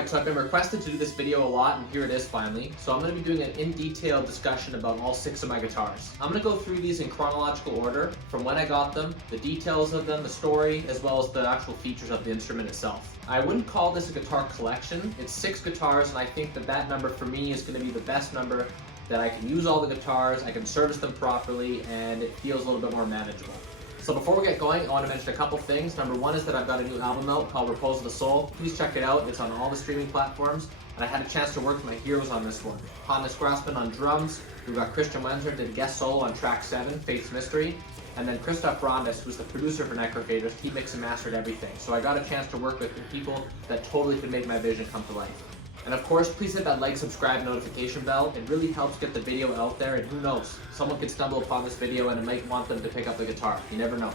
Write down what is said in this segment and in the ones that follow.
Alright, so I've been requested to do this video a lot, and here it is finally. So I'm going to be doing an in-detail discussion about all 6 of my guitars. I'm going to go through these in chronological order, from when I got them, the details of them, the story, as well as the actual features of the instrument itself. I wouldn't call this a guitar collection. It's 6 guitars, and I think that that number for me is going to be the best number, that I can use all the guitars, I can service them properly, and it feels a little bit more manageable. So before we get going, I want to mention a couple things. Number one is that I've got a new album out called Repose of the Soul. Please check it out. It's on all the streaming platforms. And I had a chance to work with my heroes on this one. Hannes Grassman on drums. We've got Christian Wenzer did a guest solo on track 7, Faith's Mystery. And then Christoph Brandes, who's the producer for Necrophagus, he mixed and mastered everything. So I got a chance to work with people that totally could make my vision come to life. And of course, please hit that like, subscribe, notification bell. It really helps get the video out there, and who knows, someone could stumble upon this video and it might want them to pick up the guitar. You never know.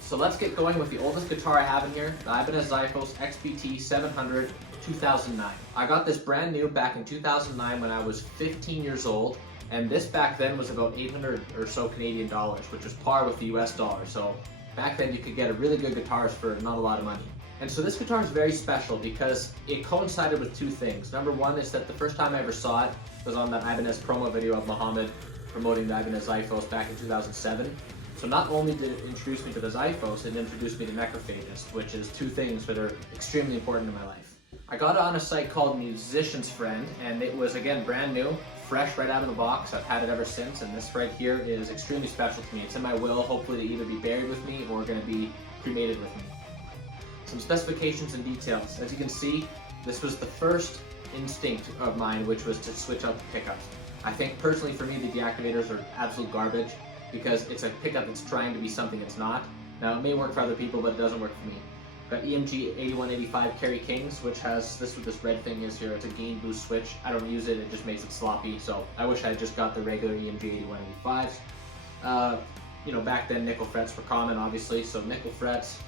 So let's get going with the oldest guitar I have in here, the Ibanez Cypher XPT700 2009. I got this brand new back in 2009 when I was 15 years old, and this back then was about 800 or so Canadian dollars, which was par with the US dollar. So back then you could get a really good guitars for not a lot of money. And so this guitar is very special because it coincided with 2 things. Number one is that the first time I ever saw it was on that Ibanez promo video of Muhammad promoting the Ibanez Xiyphos back in 2007. So not only did it introduce me to the Xiyphos, it introduced me to Necrophagus, which is 2 things that are extremely important in my life. I got it on a site called Musician's Friend, and it was, again, brand new, fresh right out of the box. I've had it ever since, and this right here is extremely special to me. It's in my will, hopefully to either be buried with me or going to be cremated with me. Some specifications and details. As you can see, this was the first instinct of mine, which was to switch out the pickups. I think personally for me, the deactivators are absolute garbage because it's a pickup that's trying to be something it's not. Now it may work for other people, but it doesn't work for me. Got EMG 8185 Kerry Kings, which has this, what this red thing is here. It's a gain boost switch. I don't use it, it just makes it sloppy. So I wish I had just got the regular EMG 8185s. You know, back then nickel frets were common, obviously, so nickel frets.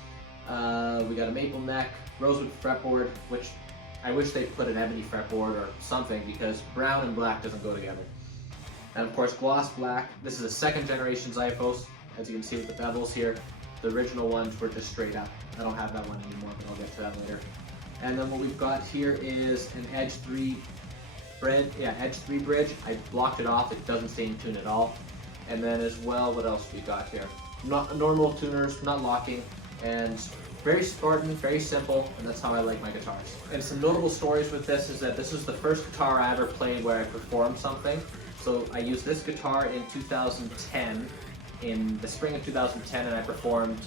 We got a maple neck, rosewood fretboard, which I wish they put an ebony fretboard or something because brown and black doesn't go together. And of course gloss black. This is a 2nd generation Xiyphos, as you can see with the bevels here. The original ones were just straight up. I don't have that one anymore, but I'll get to that later. And then what we've got here is an Edge 3 bridge. Yeah, Edge 3 bridge. I blocked it off. It doesn't stay in tune at all. And then as well, what else we got here? Not normal tuners, not locking. And very Spartan, very simple, and that's how I like my guitars. And some notable stories with this is that this is the first guitar I ever played where I performed something. So I used this guitar in 2010, in the spring of 2010, and I performed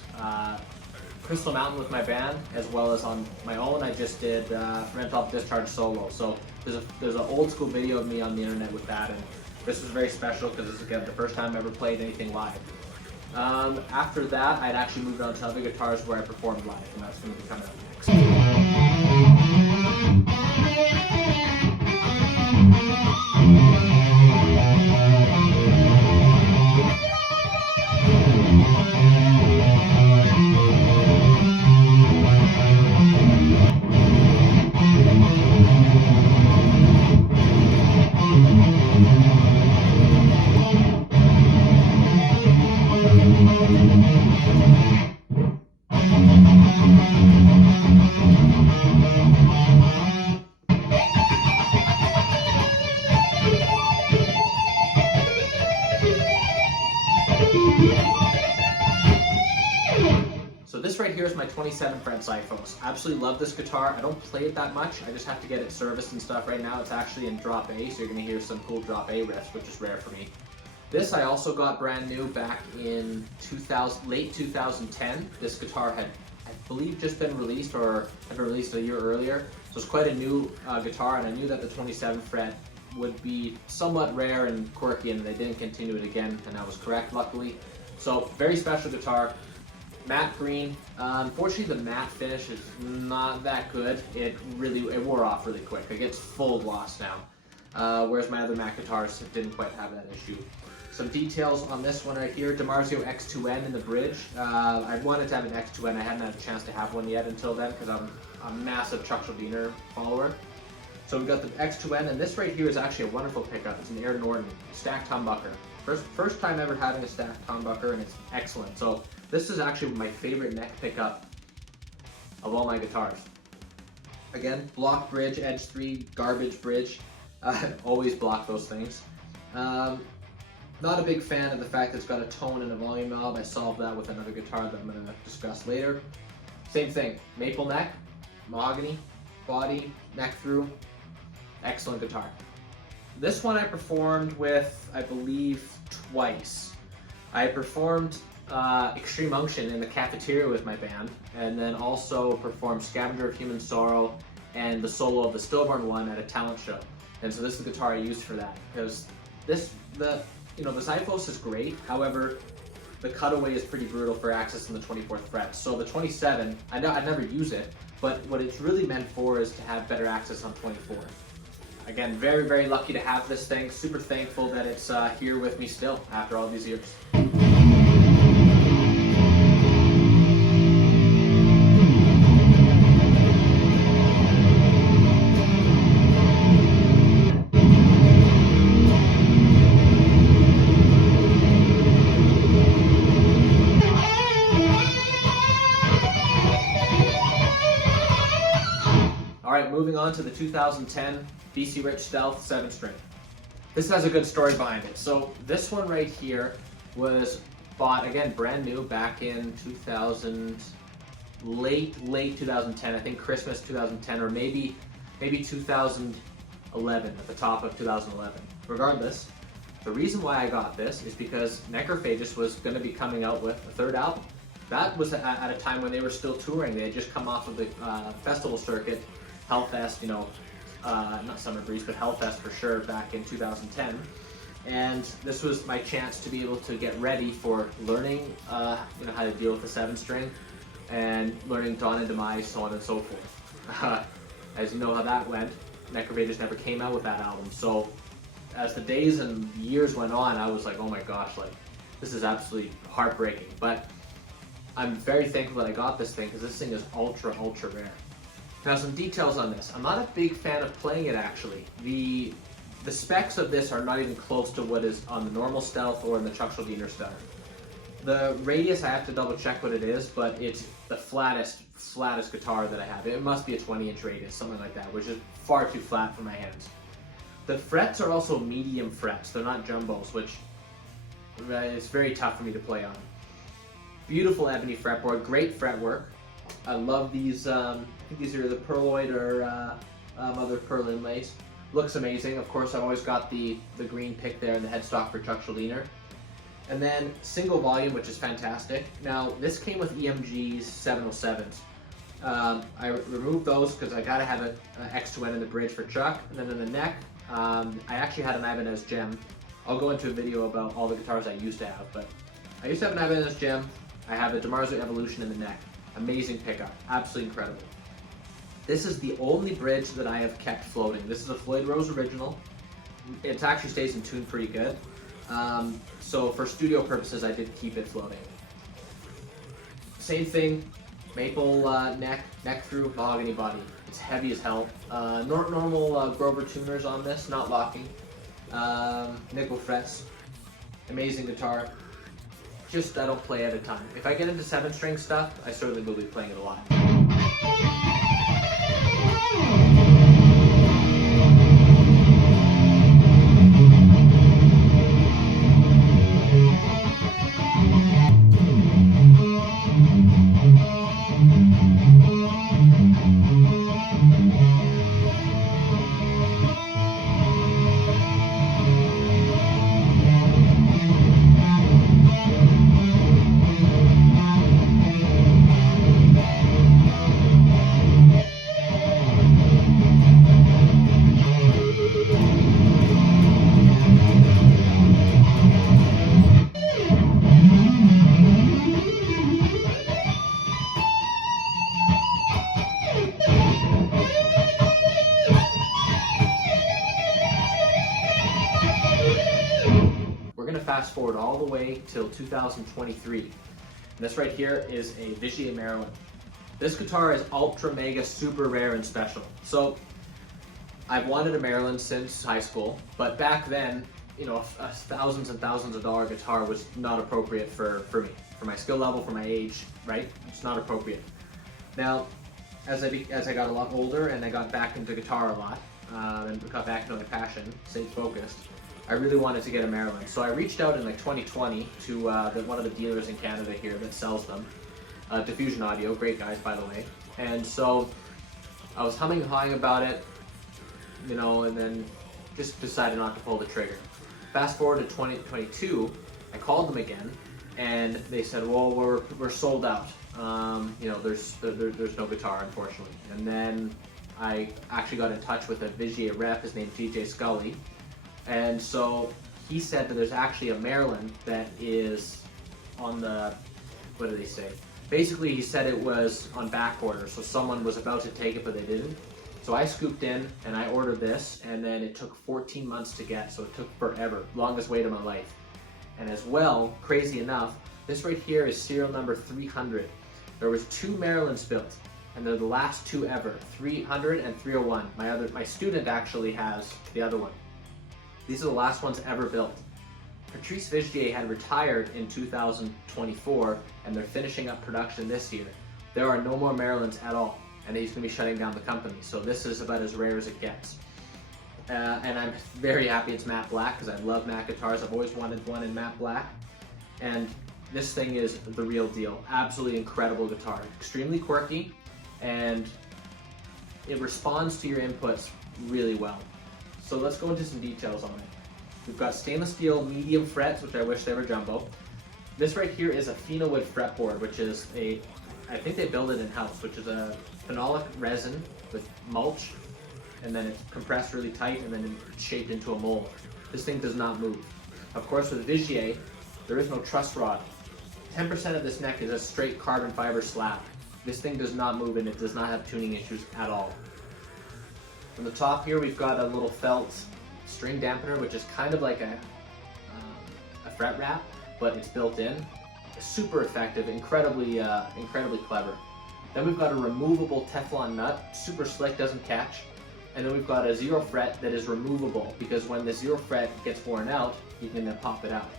Crystal Mountain with my band, as well as on my own I just did Rent Off Discharge solo. So there's an old school video of me on the internet with that, and this was very special because it's, again, the first time I ever played anything live. After that, I'd actually moved on to other guitars where I performed live, and that's going to be coming up right here is my 27 fret Xiyphos. I absolutely love this guitar. I don't play it that much. I just have to get it serviced and stuff. Right now it's actually in drop A, so you're going to hear some cool drop A riffs, which is rare for me. This I also got brand new back in late 2010. This guitar had, I believe, just been released or had been released a year earlier. So it's quite a new guitar, and I knew that the 27 fret would be somewhat rare and quirky, and they didn't continue it again, and I was correct, luckily. So very special guitar. Matte green. Unfortunately, the matte finish is not that good. It wore off really quick. It gets full gloss now, whereas my other matte guitars didn't quite have that issue. Some details on this one right here: DiMarzio X2N in the bridge. I wanted to have an X2N. I hadn't had a chance to have one yet until then because I'm a massive Chuck Schuldiner follower. So we've got the X2N, and this right here is actually a wonderful pickup. It's an Air Norton stacked humbucker. First time ever having a stacked humbucker, and it's excellent. So this is actually my favorite neck pickup of all my guitars. Again, block bridge, edge 3, garbage bridge. Always block those things. Not a big fan of the fact that it's got a tone and a volume knob. I solved that with another guitar that I'm going to discuss later. Same thing, maple neck, mahogany, body, neck through, excellent guitar. This one I performed with, I believe, twice. I performed Extreme Unction in the cafeteria with my band, and then also performed Scavenger of Human Sorrow and the solo of the Stillborn one at a talent show. And so this is the guitar I used for that, because the Xiyphos is great. However, the cutaway is pretty brutal for accessing the 24th fret. So the 27, I never use it, but what it's really meant for is to have better access on 24. Again, very, very lucky to have this thing. Super thankful that it's here with me still after all these years. Moving on to the 2010 BC Rich Stealth 7-string. This has a good story behind it. So this one right here was bought, again, brand new back in 2000, late 2010, I think Christmas 2010, or maybe 2011, at the top of 2011. Regardless, the reason why I got this is because Necrophagus was going to be coming out with a third album. That was at a time when they were still touring. They had just come off of the festival circuit, Hellfest, not Summer Breeze, but Hellfest for sure back in 2010. And this was my chance to be able to get ready for learning, how to deal with the 7-string and learning Dawn and Demise, so on and so forth. As you know how that went, Necrophagus never came out with that album. So as the days and years went on, I was like, oh my gosh, like this is absolutely heartbreaking. But I'm very thankful that I got this thing because this thing is ultra, ultra rare. Now some details on this. I'm not a big fan of playing it actually. The specs of this are not even close to what is on the normal Stealth or in the Chuckshaldiner Stealth. The radius, I have to double check what it is, but it's the flattest guitar that I have. It must be a 20-inch radius, something like that, which is far too flat for my hands. The frets are also medium frets. They're not jumbos, which is very tough for me to play on. Beautiful ebony fretboard, great fretwork. I love these, I think these are the Pearloid or Mother of Pearl inlays. Looks amazing. Of course, I've always got the green pick there in the headstock for Chuckshaldiner. And then single volume, which is fantastic. Now, this came with EMG's 707s. I removed those because I gotta have an X2N in the bridge for Chuck. And then in the neck, I actually had an Ibanez Gem. I'll go into a video about all the guitars I used to have, but I used to have an Ibanez Gem. I have a DeMarzo Evolution in the neck. Amazing pickup, absolutely incredible. This is the only bridge that I have kept floating. This is a Floyd Rose original. It actually stays in tune pretty good. So for studio purposes, I did keep it floating. Same thing, maple neck through, mahogany body. It's heavy as hell. Normal Grover tuners on this, not locking. Nickel frets. Amazing guitar. Just I don't play at a time. If I get into 7-string stuff, I certainly will be playing it a lot. Fast forward all the way till 2023. And this right here is a Vigier Marilyn. This guitar is ultra mega super rare and special. So I've wanted a Marilyn since high school, but back then, thousands and thousands of dollar guitar was not appropriate for me, for my skill level, for my age, right? It's not appropriate. Now, as I got a lot older and I got back into guitar a lot, and got back into my passion, stayed focused, I really wanted to get a Marilyn. So I reached out in like 2020 to one of the dealers in Canada here that sells them. Diffusion Audio, great guys by the way. And so I was humming and hawing about it, you know, and then just decided not to pull the trigger. Fast forward to 2022, I called them again, and they said, well, we're sold out. You know, there's no guitar, unfortunately. And then I actually got in touch with a Vigier rep, his name's DJ Scully, and so he said that there's actually a Marilyn that is on the, what did they say? Basically, he said it was on back order, so someone was about to take it, but they didn't. So I scooped in and I ordered this, and then it took 14 months to get, so it took forever. Longest wait of my life. And as well, crazy enough, this right here is serial number 300. There was 2 Marilyns built, and they're the last 2 ever, 300 and 301. My student actually has the other one. These are the last ones ever built. Patrice Vigier had retired in 2024, and they're finishing up production this year. There are no more Marilyns at all, and he's going to be shutting down the company, so this is about as rare as it gets. And I'm very happy it's matte black, because I love matte guitars. I've always wanted one in matte black, and this thing is the real deal. Absolutely incredible guitar. Extremely quirky, and it responds to your inputs really well. So let's go into some details on it. We've got stainless steel medium frets, which I wish they were jumbo. This right here is a phenolwood fretboard, which is I think they build it in-house, which is a phenolic resin with mulch, and then it's compressed really tight and then it's shaped into a mold. This thing does not move. Of course, with Vigier, there is no truss rod. 10% of this neck is a straight carbon fiber slab. This thing does not move, and it does not have tuning issues at all. On the top here, we've got a little felt string dampener, which is kind of like a fret wrap, but it's built in. Super effective, incredibly clever. Then we've got a removable Teflon nut, super slick, doesn't catch. And then we've got a 0 fret that is removable, because when the 0 fret gets worn out, you can then pop it out.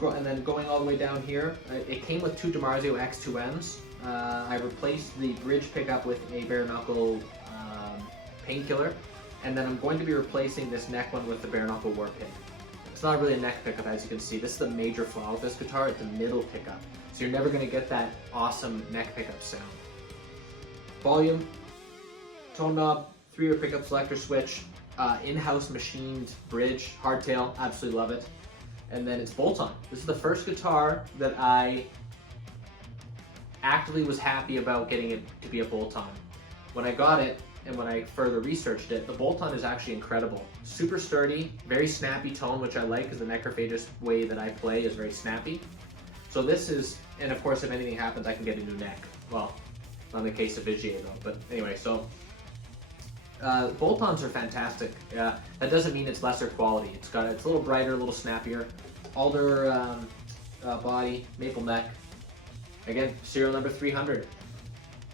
And then going all the way down here, it came with 2 DiMarzio X2Ms. I replaced the bridge pickup with a bare knuckle painkiller, and then I'm going to be replacing this neck one with the bare knuckle war pig. It's not really a neck pickup, as you can see. This is the major flaw with this guitar. It's a middle pickup, so you're never going to get that awesome neck pickup sound. Volume, tone knob, 3-ear pickup selector switch, in-house machined bridge, hardtail, absolutely love it. And then it's bolt-on. This is the first guitar that I actively was happy about getting it to be a bolt-on. When I got it, and when I further researched it, the bolt-on is actually incredible. Super sturdy, very snappy tone, which I like because the necrophagus way that I play is very snappy. So this is, and of course if anything happens I can get a new neck. Well, not in the case of Vigier though, but anyway, so bolt-ons are fantastic. That doesn't mean it's lesser quality. It's a little brighter, a little snappier. Alder body, maple neck. Again, serial number 300.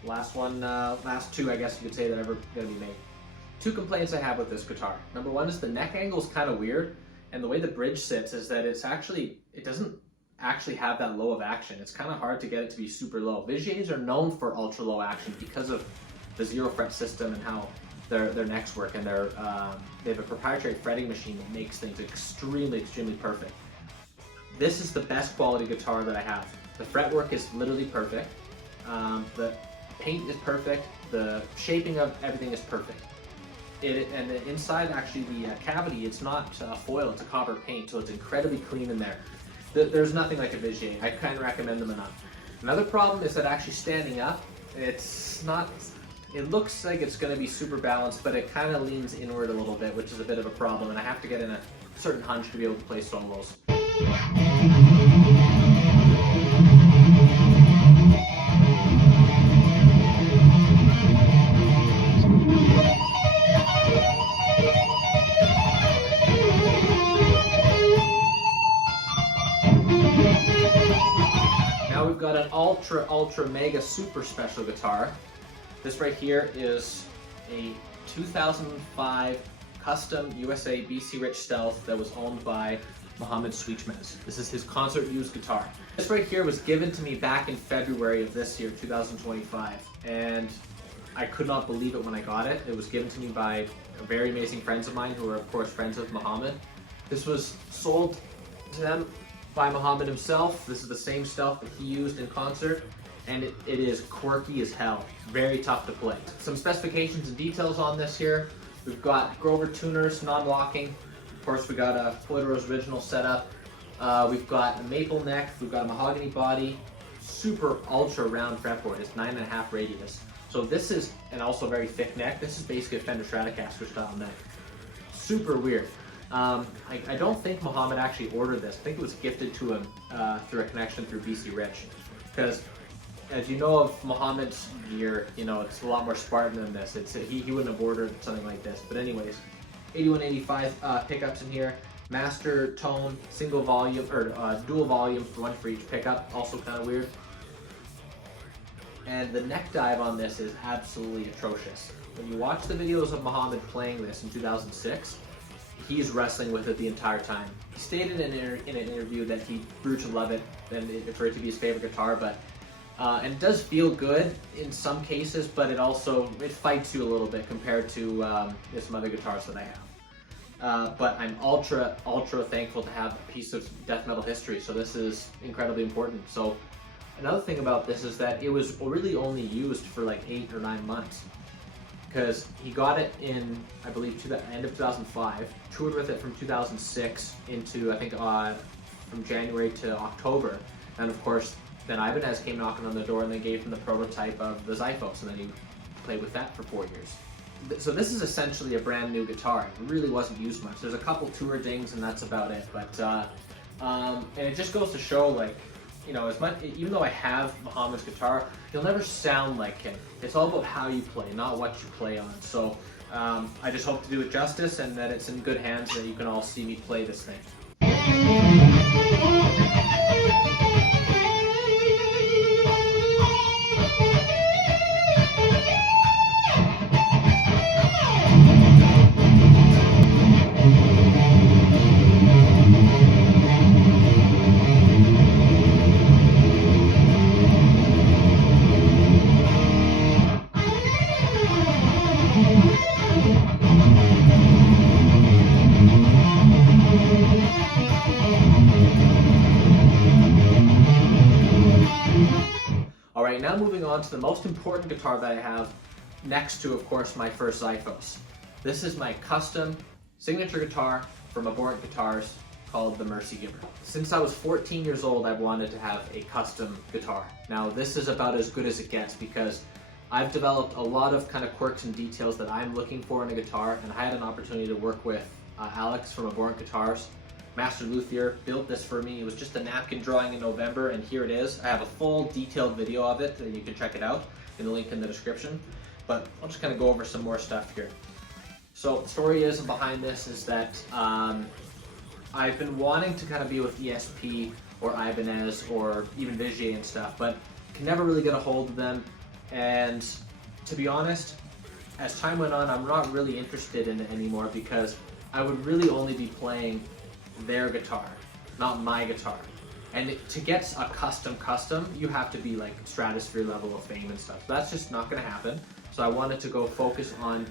Last 2 I guess you could say that are ever going to be made. 2 complaints I have with this guitar. Number 1 is the neck angle is kind of weird, and the way the bridge sits is that it doesn't actually have that low of action. It's kind of hard to get it to be super low. Vigiers are known for ultra low action because of the 0 fret system and how their necks work, and they have a proprietary fretting machine that makes things extremely perfect. This is the best quality guitar that I have. The fretwork is literally perfect. The paint is perfect. The shaping of everything is perfect. And the inside, actually, the cavity, it's not foil, it's a copper paint, so it's incredibly clean in there. There's nothing like a Vigier. I can't recommend them enough. Another problem is that actually standing up, it's not. It looks like it's going to be super balanced, but it kind of leans inward a little bit, which is a bit of a problem, and I have to get in a certain hunch to be able to play solos. Now we've got an ultra mega super special guitar. This right here is a 2005 custom USA BC Rich Stealth that was owned by Mohammed's Suicmez. This is his concert used guitar. This right here was given to me back in February of this year, 2025, and I could not believe it when I got it. It was given to me by very amazing friends of mine who are of course friends of Mohammed. This was sold to them by Mohammed himself. This is the same stuff that he used in concert, and it is quirky as hell. Very tough to play. Some specifications and details on this here. We've got Grover tuners, non-locking. Of course, we got a Volodymyr's original setup. We've got a maple neck. We've got a mahogany body. Super ultra round fretboard. It's 9.5 radius. So this is, and also very thick neck. This is basically a Fender Stratocaster style neck. Super weird. I don't think Mohammed actually ordered this. I think it was gifted to him through a connection through BC Rich. Because as you know of Mohammed's gear, you know, it's a lot more Spartan than this. He wouldn't have ordered something like this. But anyways, 8185 pickups in here. Master tone, single volume, or dual volume, one for each pickup. Also kind of weird. And the neck dive on this is absolutely atrocious. When you watch the videos of Mohammed playing this in 2006, he's wrestling with it the entire time. He stated in an interview that he grew to love it and for it to be his favorite guitar, but and it does feel good in some cases, but it fights you a little bit compared to some other guitars that I have. But I'm ultra thankful to have a piece of death metal history, so this is incredibly important. So another thing about this is that it was really only used for like 8 or 9 months, because he got it in, I believe, the end of 2005, toured with it from 2006 into, I think, from January to October, and of course then Ibanez came knocking on the door and they gave him the prototype of the Xiyphos, and then he played with that for 4 years. So this is essentially a brand new guitar. It really wasn't used much. There's a couple tour dings and that's about it, but and it just goes to show, like, you know, even though I have Mohammed's guitar, he'll never sound like him. It's all about how you play, not what you play on. So I just hope to do it justice and that it's in good hands, that you can all see me play this thing. Alright, now moving on to the most important guitar that I have, next to, of course, my first Xiyphos. This is my custom signature guitar from Aborn Guitars called the Mercy Giver. Since I was 14 years old, I've wanted to have a custom guitar. Now, this is about as good as it gets, because I've developed a lot of kind of quirks and details that I'm looking for in a guitar, and I had an opportunity to work with Alex from Aborn Guitars. Master Luthier built this for me. It was just a napkin drawing in November, and here it is. I have a full detailed video of it, and you can check it out in the link in the description. But I'll just kind of go over some more stuff here. So the story is behind this is that I've been wanting to kind of be with ESP or Ibanez or even Vigier and stuff, but can never really get a hold of them. And to be honest, as time went on, I'm not really interested in it anymore, because I would really only be playing their guitar, not my guitar. And to get a custom, you have to be like stratosphere level of fame and stuff. So that's just not gonna happen. So I wanted to go focus on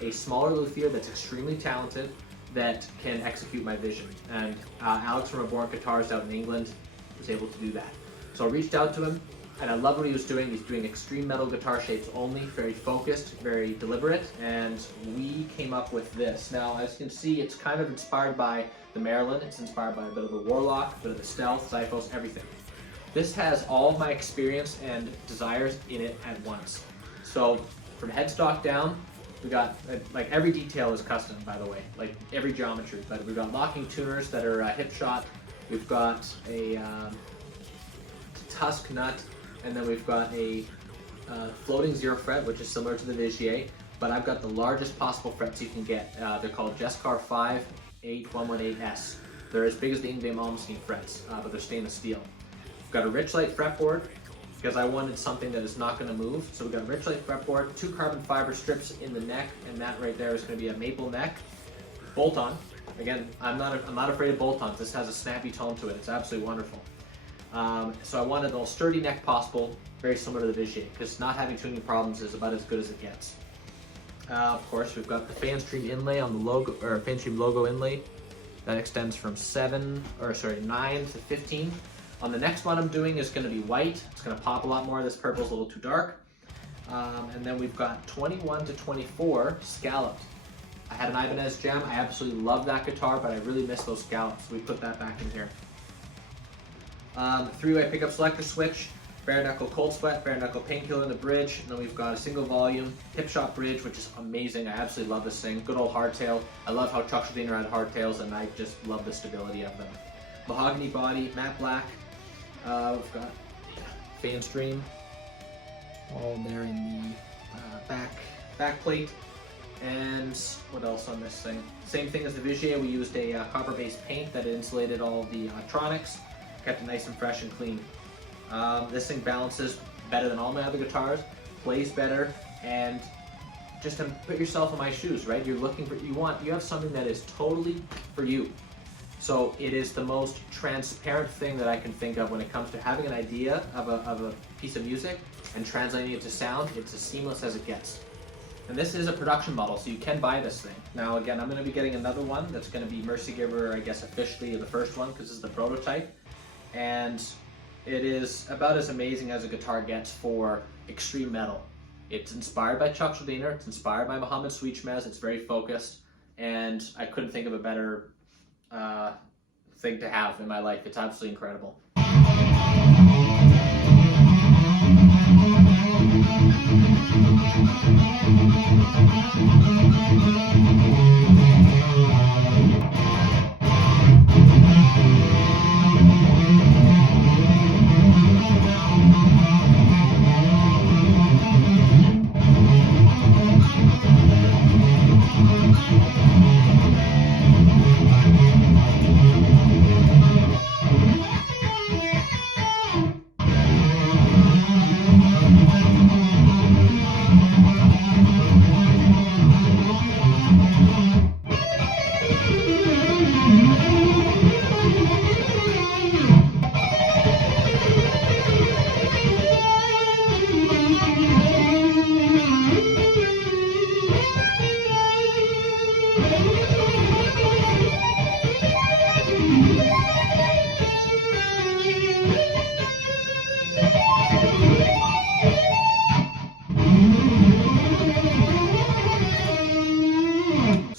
a smaller luthier that's extremely talented, that can execute my vision. And Alex from Aborn Guitars out in England was able to do that. So I reached out to him, and I love what he was doing. He's doing extreme metal guitar shapes only, very focused, very deliberate, and we came up with this. Now, as you can see, it's kind of inspired by the Marilyn. It's inspired by a bit of the Warlock, a bit of the Stealth, Xiyphos, everything. This has all of my experience and desires in it at once. So from headstock down, we got, like, every detail is custom, by the way, like every geometry, but we've got locking tuners that are hip shot. We've got a tusk nut, and then we've got a floating 0 fret, which is similar to the Vigier, but I've got the largest possible frets you can get. They're called Jescar 58118S. They're as big as the Ingve Malmsteen frets, but they're stainless steel. We've got a Richlight fretboard, because I wanted something that is not going to move. So we've got a Richlight fretboard, 2 carbon fiber strips in the neck, and that right there is going to be a maple neck, bolt-on. Again, I'm not afraid of bolt-ons. This has a snappy tone to it. It's absolutely wonderful. So I wanted the most sturdy neck possible, very similar to the Vigier, because not having tuning problems is about as good as it gets. Of course, we've got the Fanstream inlay on the logo, or Fanstream logo inlay. That extends from 9 to 15. On the next one I'm doing is going to be white. It's going to pop a lot more. This purple's a little too dark. And then we've got 21 to 24 scalloped. I had an Ibanez gem. I absolutely love that guitar, but I really miss those scallops. So we put that back in here. 3-way pickup selector switch, bare knuckle cold sweat, bare knuckle painkiller in the bridge, and then we've got a single volume pip shot bridge, which is amazing. I absolutely love this thing. Good old hardtail. I love how Chuck Schuldiner had hardtails, and I just love the stability of them. Mahogany body, matte black. We've got Fanstream all there in the back plate. And what else on this thing? Same thing as the Vigier. We used a copper-based paint that insulated all the electronics, kept it nice and fresh and clean. This thing balances better than all my other guitars, plays better, and just to put yourself in my shoes, right? You're looking for, you have something that is totally for you. So it is the most transparent thing that I can think of when it comes to having an idea of a piece of music and translating it to sound. It's as seamless as it gets. And this is a production model, so you can buy this thing. Now again, I'm going to be getting another one that's going to be Mercy Giver, I guess officially the first one, because this is the prototype. And it is about as amazing as a guitar gets for extreme metal. It's inspired by Chuck Schuldiner, it's inspired by Mohammed Suicmez, it's very focused, and I couldn't think of a better thing to have in my life. It's absolutely incredible.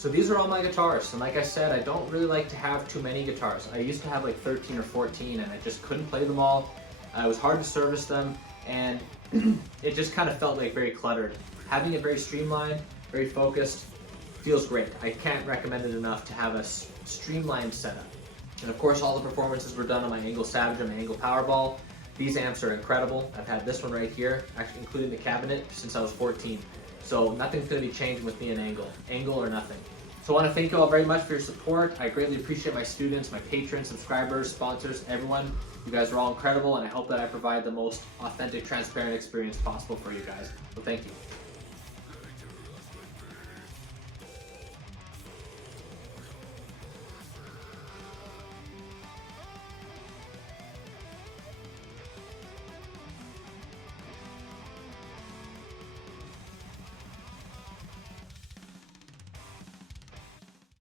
So these are all my guitars, and like I said, I don't really like to have too many guitars. I used to have like 13 or 14, and I just couldn't play them all. It was hard to service them, and it just kind of felt like very cluttered. Having it very streamlined, very focused, feels great. I can't recommend it enough to have a streamlined setup. And of course, all the performances were done on my Angle Savage and my Angle Powerball. These amps are incredible. I've had this one right here, actually including the cabinet, since I was 14. So nothing's going to be changing with me in Angle or nothing. So I want to thank you all very much for your support. I greatly appreciate my students, my patrons, subscribers, sponsors, everyone. You guys are all incredible, and I hope that I provide the most authentic, transparent experience possible for you guys. So thank you.